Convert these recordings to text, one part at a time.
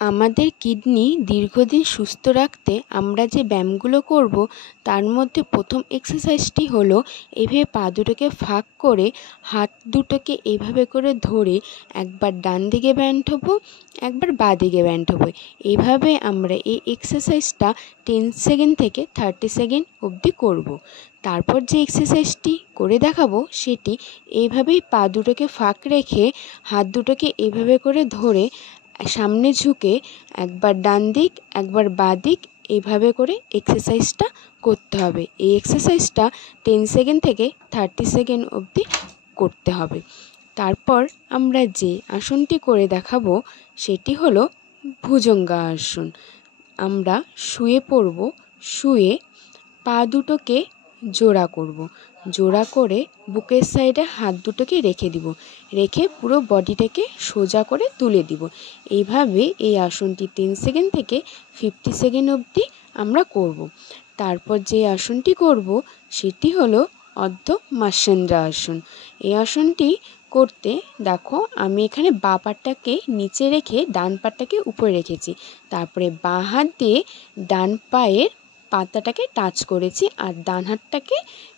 আমাদের কিডনি দীর্ঘদিন সুস্থ রাখতে আমরা যে ব্যায়ামগুলো করব তার মধ্যে প্রথম এক্সারসাইজটি হলো এভাবে পা দুটোকে ফাঁক করে হাত দুটোকে এভাবে করে ধরে একবার ডান দিকে ব্যান্ড হবো, একবার বাঁ দিকে ব্যান্ড হবো। এইভাবে আমরা এই এক্সারসাইজটা 10 সেকেন্ড থেকে 30 সেকেন্ড অবধি করব। তারপর যে এক্সারসাইজটি করে দেখাবো সেটি এইভাবেই পা দুটোকে ফাঁক রেখে হাত দুটোকে এভাবে করে ধরে সামনে ঝুঁকে একবার ডান দিক একবার বাঁ দিক এইভাবে করে এক্সারসাইজটা করতে হবে। এই এক্সারসাইজটা 10 সেকেন্ড থেকে 30 সেকেন্ড অবধি করতে হবে। তারপর আমরা যে আসনটি করে দেখাবো সেটি হলো ভুজঙ্গাসন। আমরা শুয়ে পড়ব, শুয়ে পা দুটোকে জোড়া করব, জোড়া করে বুকের সাইডে হাত দুটোকে রেখে দিব, রেখে পুরো বডিটাকে সোজা করে তুলে দিব। এইভাবে এই আসনটি 10 সেকেন্ড থেকে 50 সেকেন্ড অবধি আমরা করব। তারপর যে আসনটি করব সেটি হলো অর্ধ মার্শেন্দ্রা আসন। এই আসনটি করতে দেখো আমি এখানে বাঁ পাটাকে নিচে রেখে ডান পাটাকে উপরে রেখেছি, তারপরে বাঁ হাত দিয়ে ডান পায়ের পাতাটাকে টাচ করেছি আর ডান হাতটাকে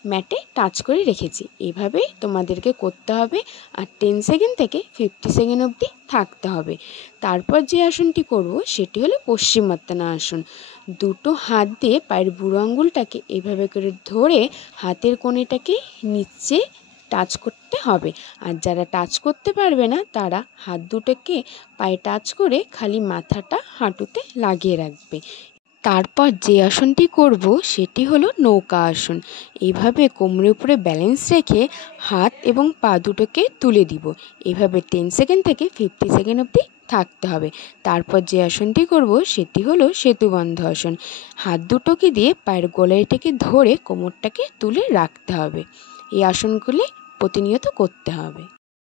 ম্যাটে টাচ করে রেখেছি। এভাবেই তোমাদেরকে করতে হবে আর 10 সেকেন্ড থেকে 50 সেকেন্ড অবধি থাকতে হবে। তারপর যে আসনটি করব সেটি হলো পশ্চিমোত্তানা আসন। দুটো হাত দিয়ে পায়ের বুড়ো আঙুলটাকে এভাবে করে ধরে হাতের কোণেটাকে নিচে টাচ করতে হবে। আর যারা টাচ করতে পারবে না তারা হাত দুটোকে পায়ে টাচ করে খালি মাথাটা হাঁটুতে লাগিয়ে রাখবে। তারপর যে আসনটি করব সেটি হলো নৌকা আসন। এইভাবে কোমরের উপরে ব্যালেন্স রেখে হাত এবং পা দুটোকে তুলে দিব। এভাবে 10 সেকেন্ড থেকে 50 সেকেন্ড অবধি থাকতে হবে। তারপর যে আসনটি করব সেটি হলো সেতুবন্ধ আসন। হাত দুটোকে দিয়ে পায়ের গোড়ালিটাকে ধরে কোমরটাকে তুলে রাখতে হবে। এই আসনগুলি প্রতিনিয়ত করতে হবে।